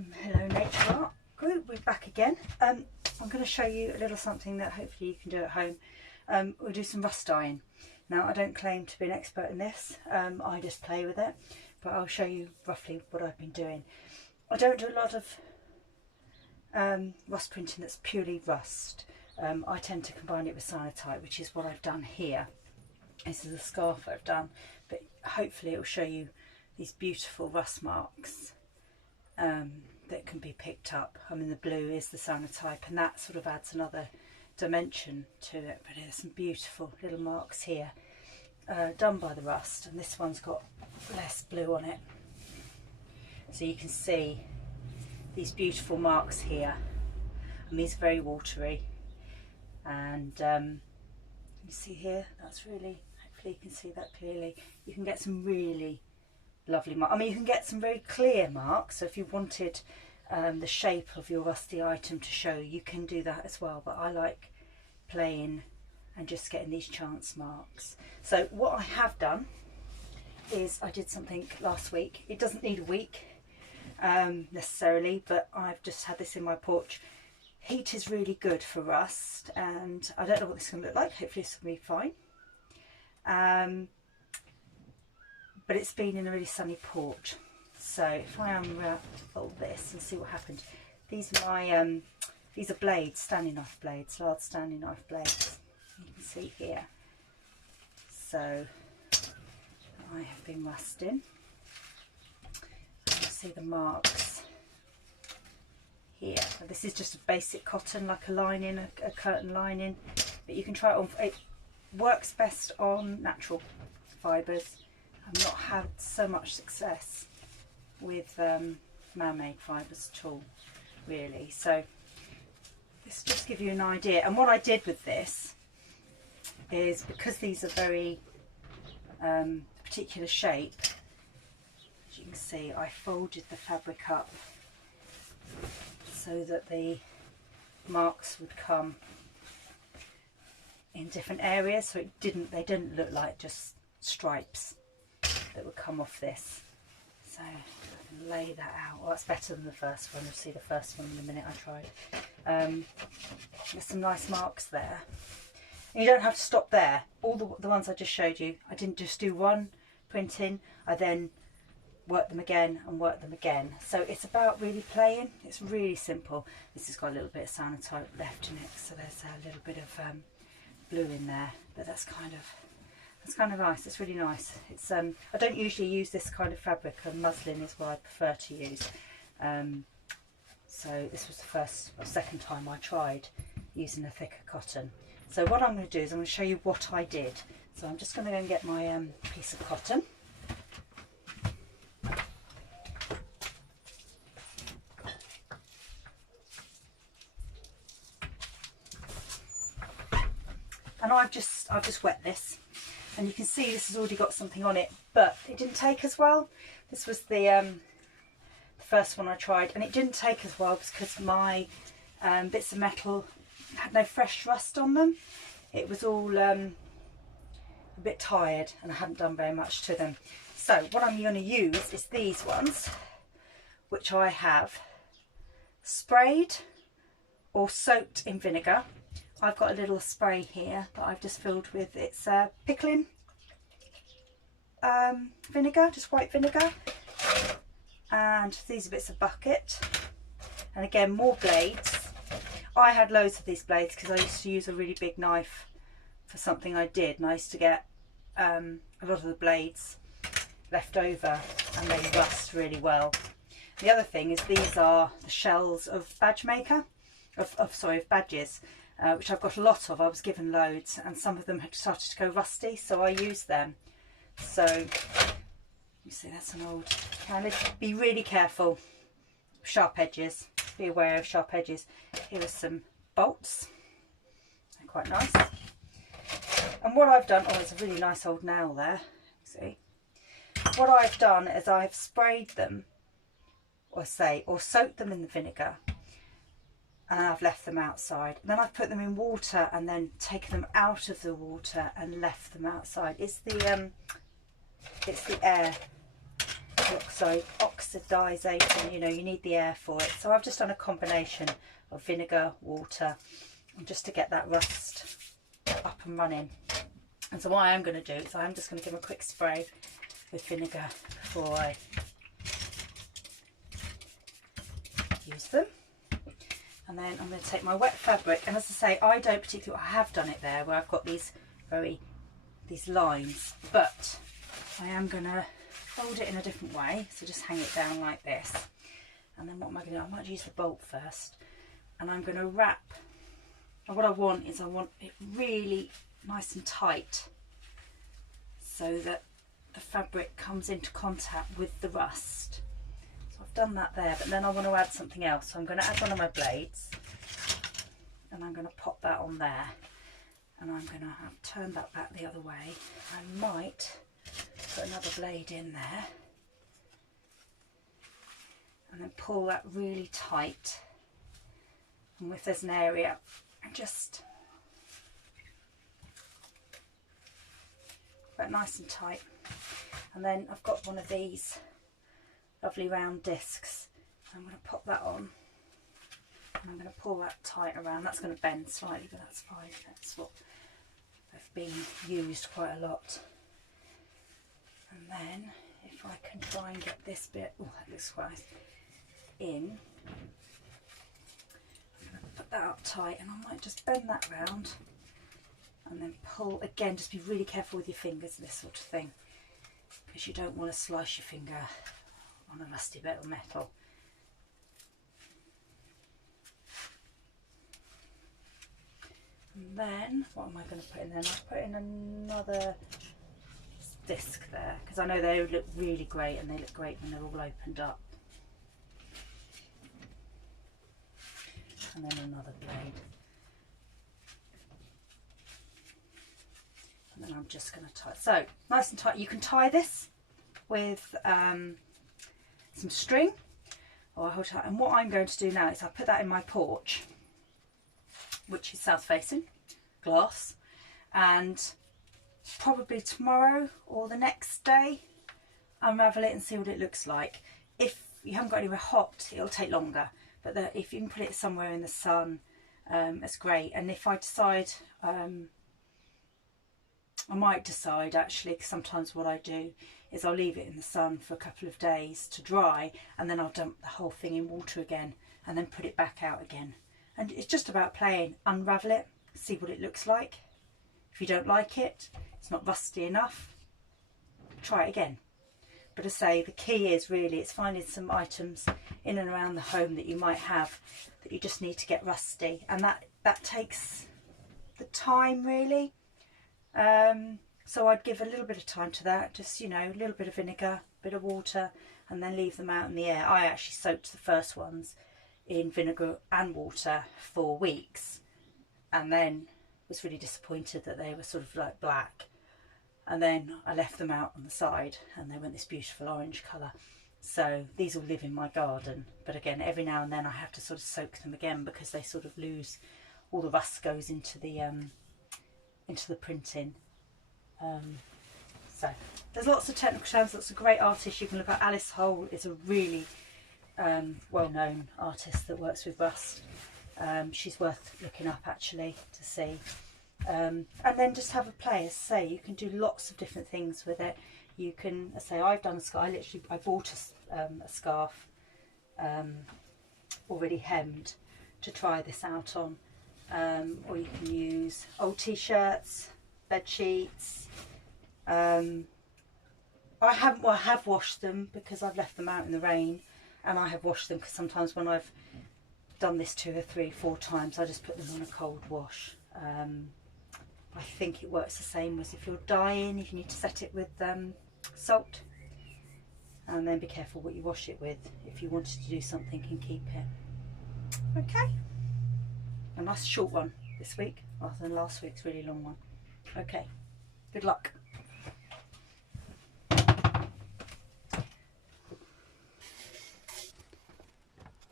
Hello Nature Art Group, we're back again. I'm going to show you a little something that hopefully you can do at home. We'll do some rust dyeing. Now I don't claim to be an expert in this, I just play with it, but I'll show you roughly what I've been doing. I don't do a lot of rust printing that's purely rust. I tend to combine it with cyanotype, which is what I've done here. This is a scarf I've done, but hopefully it will show you these beautiful rust marks that can be picked up. I mean, the blue is the cyanotype, and that sort of adds another dimension to it. But there's some beautiful little marks here done by the rust, and this one's got less blue on it, so you can see these beautiful marks here. And these are very watery, and you see here, that's really, hopefully you can see that clearly. You can get some really lovely marks. I mean, you can get some very clear marks, so if you wanted the shape of your rusty item to show, you can do that as well, but I like playing and just getting these chance marks. So what I have done is I did something last week. It doesn't need a week necessarily, but I've just had this in my porch. Heat is really good for rust, and I don't know what this is going to look like. Hopefully this will be fine. But it's been in a really sunny porch. So if I unroll this and see what happened, these are my these are blades, standing knife blades, large standing knife blades. You can see here. So I have been rusting. You can see the marks here. So this is just a basic cotton, like a lining, a curtain lining, but you can try it on. It works best on natural fibres. I've not had so much success with man-made fibres at all, really. So this just give you an idea. And what I did with this is, because these are very particular shape, as you can see, I folded the fabric up so that the marks would come in different areas, so they didn't look like just stripes that would come off this. So I can lay that out. Well, that's better than the first one. You'll see the first one in a minute I tried. There's some nice marks there. And you don't have to stop there. All the ones I just showed you, I didn't just do one printing, I then work them again and work them again. So it's about really playing. It's really simple. This has got a little bit of cyanotype left in it, so there's a little bit of blue in there, but that's kind of nice. It's really nice. It's I don't usually use this kind of fabric, and muslin is what I prefer to use. So this was the second time I tried using a thicker cotton. So what I'm going to do is I'm going to show you what I did. So I'm just going to go and get my piece of cotton. And I've just wet this, and you can see this has already got something on it, but it didn't take as well. This was the first one I tried, and it didn't take as well because my bits of metal had no fresh rust on them. It was all a bit tired, and I hadn't done very much to them. So what I'm going to use is these ones, which I have sprayed or soaked in vinegar. I've got a little spray here that I've just filled with, it's pickling vinegar, just white vinegar, and these are bits of bucket, and again more blades. I had loads of these blades because I used to use a really big knife for something I did, and I used to get a lot of the blades left over, and they rust really well. The other thing is, these are the shells of badge maker, of badges. Which I've got a lot of. I was given loads, and some of them had started to go rusty, so I used them. So you see, that's an old. And be really careful. Sharp edges. Be aware of sharp edges. Here are some bolts. They're quite nice. And what I've done, oh, there's a really nice old nail there. See, what I've done is I've sprayed them, or soaked them in the vinegar, and I've left them outside. And then I've put them in water and then taken them out of the water and left them outside. It's the air oxidizing, you know, you need the air for it. So I've just done a combination of vinegar, water, and just to get that rust up and running. And so what I am going to do is I'm just going to give them a quick spray with vinegar before I use them. And then I'm going to take my wet fabric, and as I say, I don't particularly, I have done it there where I've got these lines, but I am going to fold it in a different way. So just hang it down like this, and then what am I going to do? I might use the bolt first, and I'm going to wrap. And what I want is I want it really nice and tight so that the fabric comes into contact with the rust. So I've done that there, but then I want to add something else. So I'm going to add one of my blades, and I'm going to pop that on there, and I'm going to turn that back the other way. I might put another blade in there and then pull that really tight, and if there's an area, just but nice and tight. And then I've got one of these lovely round discs. I'm going to pop that on, and I'm going to pull that tight around. That's going to bend slightly, but that's fine. That's what I've been used quite a lot. And then if I can try and get this bit, oh, that looks quite nice, in, I'm going to put that up tight, and I might just bend that round and then pull again. Just be really careful with your fingers and this sort of thing, because you don't want to slice your finger on a rusty bit of metal. And then what am I going to put in then? I'll put in another disc there, because I know they look really great, and they look great when they're all opened up. And then another blade. And then I'm just going to tie. So nice and tight. You can tie this with some string, or I hold it. And what I'm going to do now is I put that in my porch, which is south facing, glass, and probably tomorrow or the next day unravel it and see what it looks like. If you haven't got anywhere hot, it'll take longer, but if you can put it somewhere in the sun, it's great. And if I decide, I might decide actually, because sometimes what I do is I'll leave it in the sun for a couple of days to dry, and then I'll dump the whole thing in water again and then put it back out again. And it's just about playing. Unravel it, see what it looks like. If you don't like it, it's not rusty enough, try it again. But as I say, the key is really, it's finding some items in and around the home that you might have that you just need to get rusty, and that takes the time really. So I'd give a little bit of time to that, just, you know, a little bit of vinegar, a bit of water, and then leave them out in the air. I actually soaked the first ones in vinegar and water for weeks, and then was really disappointed that they were sort of like black, and then I left them out on the side and they went this beautiful orange colour. So these will live in my garden, but again, every now and then I have to sort of soak them again, because they sort of lose, all the rust goes into the printing. So there's lots of technical terms, lots of great artists you can look at. Alice Hole is a really well-known artist that works with rust. She's worth looking up actually to see. And then just have a play. As I say, you can do lots of different things with it. You can, as I say, I've done a scarf. I bought a scarf already hemmed to try this out on, or you can use old t-shirts, bed sheets. I have washed them because I've left them out in the rain, and I have washed them because sometimes when I've done this 2 or 3, 4 times, I just put them on a cold wash. I think it works the same as if you're dyeing, if you need to set it with salt, and then be careful what you wash it with if you wanted to do something and keep it. Okay, a nice short one this week rather than last week's really long one. Okay, good luck.